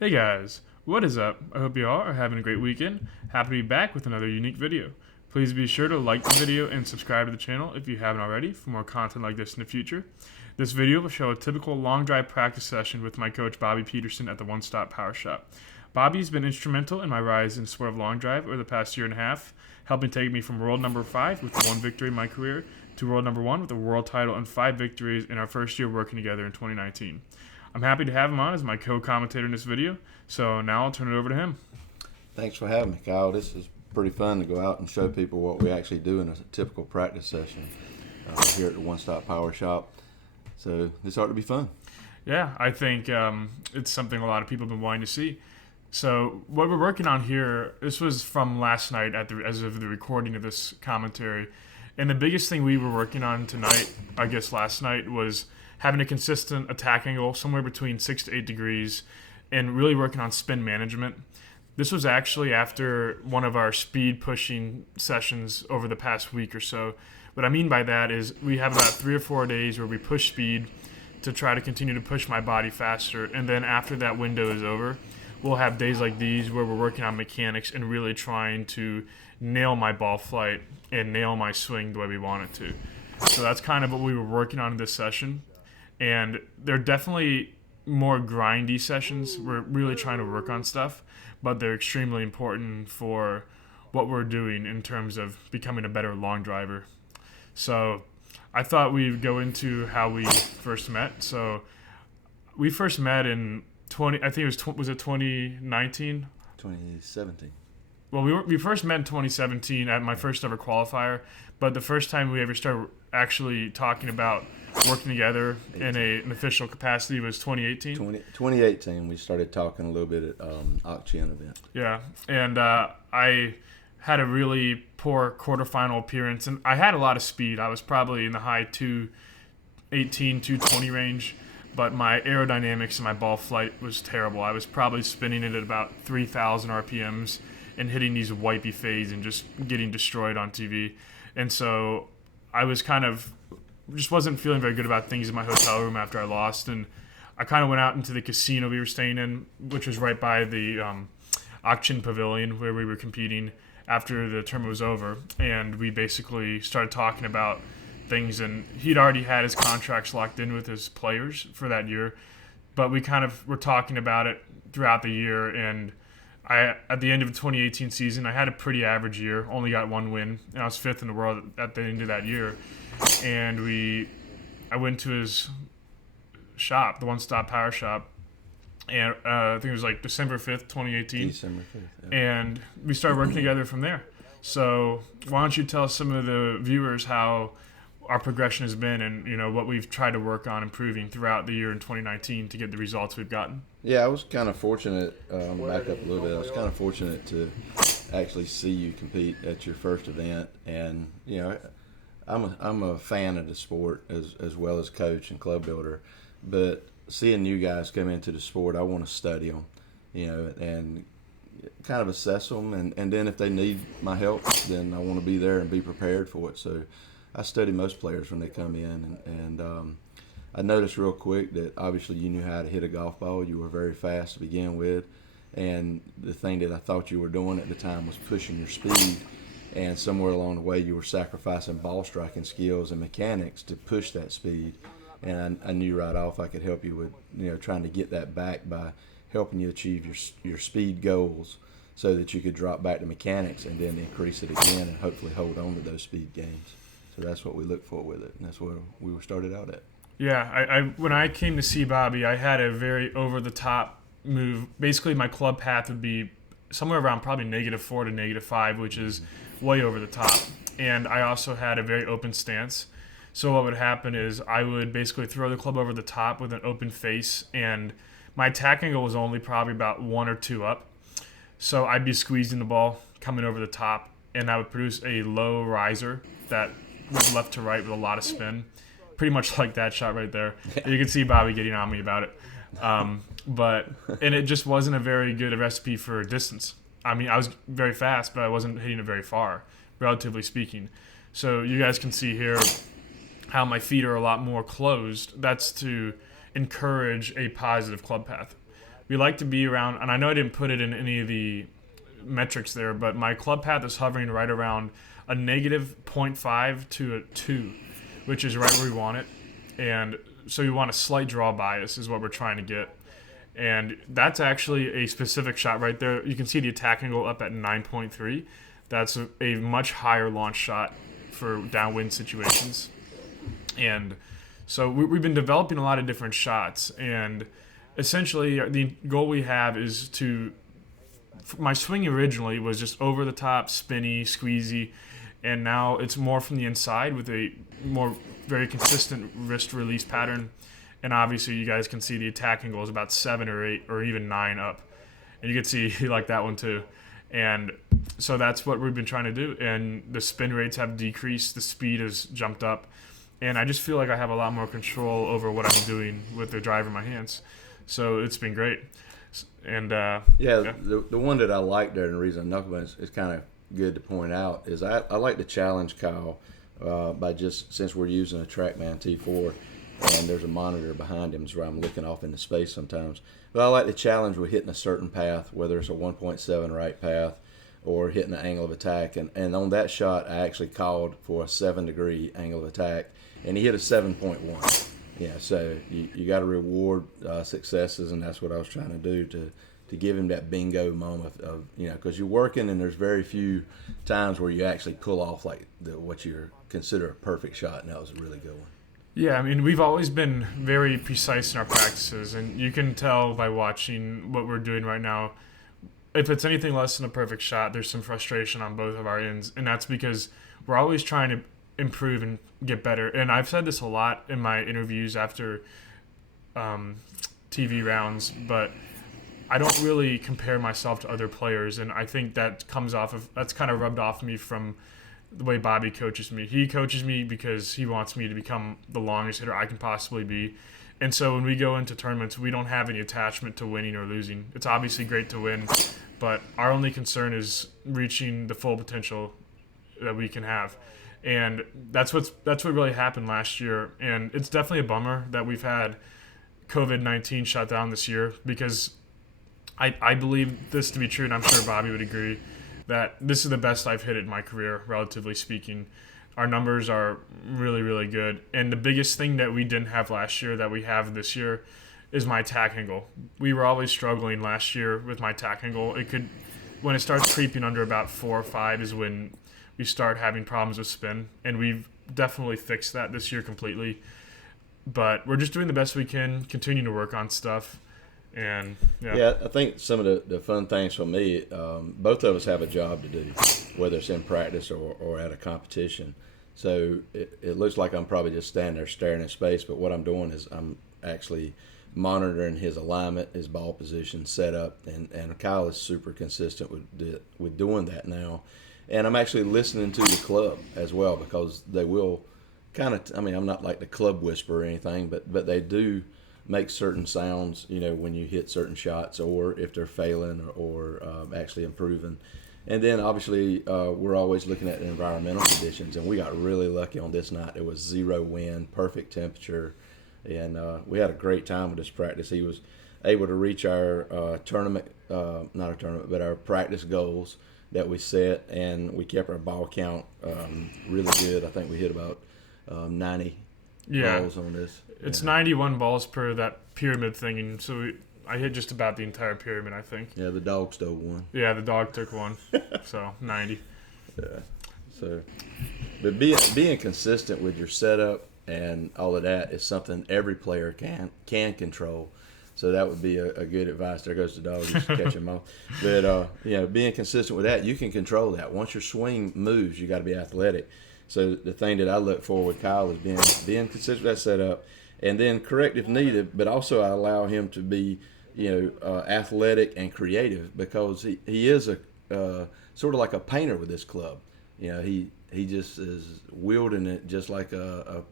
Hey guys, what is up? I hope you all are having a great weekend. Happy to be back with another unique video. Please be sure to like the video and subscribe to the channel if you haven't already for more content like this in the future. This video will show a typical long drive practice session with my coach Bobby Peterson at the One Stop Power Shop. Bobby's been instrumental in my rise in sport of long drive over the past year and a half, helping take me from world number 5 with one victory in my career to world number 1 with a world title and 5 victories in our first year working together in 2019. I'm happy to have him on as my co-commentator in this video, so now I'll turn it over to him. Thanks for having me, Kyle. This is pretty fun to go out and show people what we actually do in a typical practice session here at the One Stop Power Shop. So this ought to be fun. Yeah, I think it's something a lot of people have been wanting to see. So what we're working on here, this was from last night as of the recording of this commentary, and the biggest thing we were working on tonight, I guess last night, was having a consistent attack angle somewhere between 6 to 8 degrees and really working on spin management. This was actually after one of our speed pushing sessions over the past week or so. What I mean by that is we have about 3 or 4 days where we push speed to try to continue to push my body faster, and then after that window is over, we'll have days like these where we're working on mechanics and really trying to nail my ball flight and nail my swing the way we want it to. So that's kind of what we were working on in this session. And they're definitely more grindy sessions. We're really trying to work on stuff, but they're extremely important for what we're doing in terms of becoming a better long driver. So I thought we'd go into how we first met. So we first met in I think it was it 2019? 2017. Well, we first met in 2017 at my first ever qualifier, but the first time we ever started actually talking about working together in an official capacity was 2018. 2018, we started talking a little bit at Occheon event. Yeah, and I had a really poor quarterfinal appearance, and I had a lot of speed. I was probably in the high 218, 220 range, but my aerodynamics and my ball flight was terrible. I was probably spinning it at about 3,000 RPMs and hitting these wipey fades and just getting destroyed on TV. And so I was just wasn't feeling very good about things in my hotel room after I lost. And I kind of went out into the casino we were staying in, which was right by the auction pavilion where we were competing after the tournament was over. And we basically started talking about things, and he'd already had his contracts locked in with his players for that year, but we kind of were talking about it throughout the year. And at the end of the 2018 season, I had a pretty average year, only got 1 win, and I was 5th in the world at the end of that year. And I went to his shop, the One Stop Power Shop, and I think it was like December 5th, 2018. December 5th. Yeah. And we started working together from there. So why don't you tell some of the viewers how our progression has been, and what we've tried to work on improving throughout the year in 2019 to get the results we've gotten. Yeah, I was kind of fortunate. Back up a little bit. I was kind of fortunate to actually see you compete at your first event, and I'm a fan of the sport as well as coach and club builder, but seeing new guys come into the sport, I want to study them, and kind of assess them, and then if they need my help, then I want to be there and be prepared for it. So I study most players when they come in, and I noticed real quick that obviously you knew how to hit a golf ball. You were very fast to begin with, and the thing that I thought you were doing at the time was pushing your speed, and somewhere along the way you were sacrificing ball striking skills and mechanics to push that speed. And I knew right off I could help you with trying to get that back by helping you achieve your speed goals, so that you could drop back to mechanics and then increase it again and hopefully hold on to those speed gains. So that's what we look for with it, and that's where we were started out at. Yeah, I when I came to see Bobby, I had a very over-the-top move. Basically, my club path would be somewhere around probably -4 to -5, which is way over the top. And I also had a very open stance. So what would happen is I would basically throw the club over the top with an open face, and my attack angle was only probably about 1 or 2 up. So I'd be squeezing the ball coming over the top, and I would produce a low riser that went left to right with a lot of spin, pretty much like that shot right there. You can see Bobby getting on me about it. And it just wasn't a very good recipe for distance. I mean, I was very fast, but I wasn't hitting it very far, relatively speaking. So you guys can see here how my feet are a lot more closed. That's to encourage a positive club path. we like to be around, and I know I didn't put it in any of the metrics there, but my club path is hovering right around a negative -0.5 to a 2, which is right where we want it. And so we want a slight draw bias is what we're trying to get. And that's actually a specific shot right there. You can see the attack angle up at 9.3. That's a much higher launch shot for downwind situations. And so we've been developing a lot of different shots. And essentially the goal we have is to, my swing originally was just over the top, spinny, squeezy, and now it's more from the inside with a more very consistent wrist release pattern. And obviously you guys can see the attack angle is about 7 or 8 or even 9 up. And you can see you like that one too. And so that's what we've been trying to do. And the spin rates have decreased, the speed has jumped up. And I just feel like I have a lot more control over what I'm doing with the driver in my hands. So it's been great. And the one that I like there, and the reason knuckleball is kind of good to point out, is I like to challenge Kyle by just, since we're using a TrackMan T4 and there's a monitor behind him, so I'm looking off into space sometimes. But I like to challenge with hitting a certain path, whether it's a 1.7 right path or hitting an angle of attack. And on that shot, I actually called for a 7-degree angle of attack, and he hit a 7.1. Yeah, so you got to reward successes, and that's what I was trying to do to give him that bingo moment of because you're working and there's very few times where you actually pull off like what you consider a perfect shot, and that was a really good one. Yeah, I mean, we've always been very precise in our practices, and you can tell by watching what we're doing right now. If it's anything less than a perfect shot, there's some frustration on both of our ends, and that's because we're always trying to improve and get better. And I've said this a lot in my interviews after TV rounds, but I don't really compare myself to other players, and I think that that's kind of rubbed off me from the way Bobby coaches me. He coaches me because he wants me to become the longest hitter I can possibly be. And so when we go into tournaments, we don't have any attachment to winning or losing. It's obviously great to win, but our only concern is reaching the full potential that we can have. And that's what really happened last year. And it's definitely a bummer that we've had COVID-19 shut down this year, because I believe this to be true, and I'm sure Bobby would agree, that this is the best I've hit it in my career, relatively speaking. Our numbers are really, really good. And the biggest thing that we didn't have last year that we have this year is my attack angle. We were always struggling last year with my attack angle. When it starts creeping under about 4 or 5 is when we start having problems with spin. And we've definitely fixed that this year completely. But we're just doing the best we can, continuing to work on stuff. And yeah, I think some of the fun things for me, both of us have a job to do, whether it's in practice or at a competition. So it looks like I'm probably just standing there staring in space, but what I'm doing is I'm actually monitoring his alignment, his ball position, setup, and Kyle is super consistent with doing that now. And I'm actually listening to the club as well, because they will kind of, I mean, I'm not like the club whisperer or anything, but they do make certain sounds, when you hit certain shots, or if they're failing or actually improving. And then obviously we're always looking at the environmental conditions, and we got really lucky on this night. It was 0 wind, perfect temperature, and we had a great time with this practice. He was able to reach our our practice goals that we set, and we kept our ball count really good. I think we hit about 90 balls on this. It's 91 balls per that pyramid thing, and so I hit just about the entire pyramid, I think. Yeah, the dog stole one. Yeah, the dog took one, so 90. Yeah. So, but being consistent with your setup and all of that is something every player can control. So that would be a good advice. There goes the dog, just catch him off. But being consistent with that, you can control that. Once your swing moves, you got to be athletic. So the thing that I look for with Kyle is being consistent with that setup, and then correct if needed. But also I allow him to be athletic and creative, because he is a sort of like a painter with this club. He just is wielding it just like a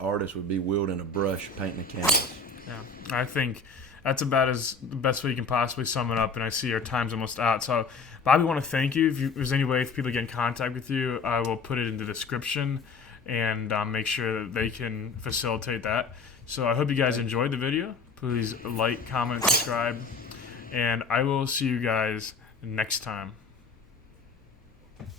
artist would be wielding a brush painting a canvas. Yeah, I think that's about the best way you can possibly sum it up, and I see our time's almost out. So, Bobby, I want to thank you. If there's any way for people to get in contact with you, I will put it in the description and make sure that they can facilitate that. So I hope you guys enjoyed the video. Please like, comment, subscribe, And I will see you guys next time.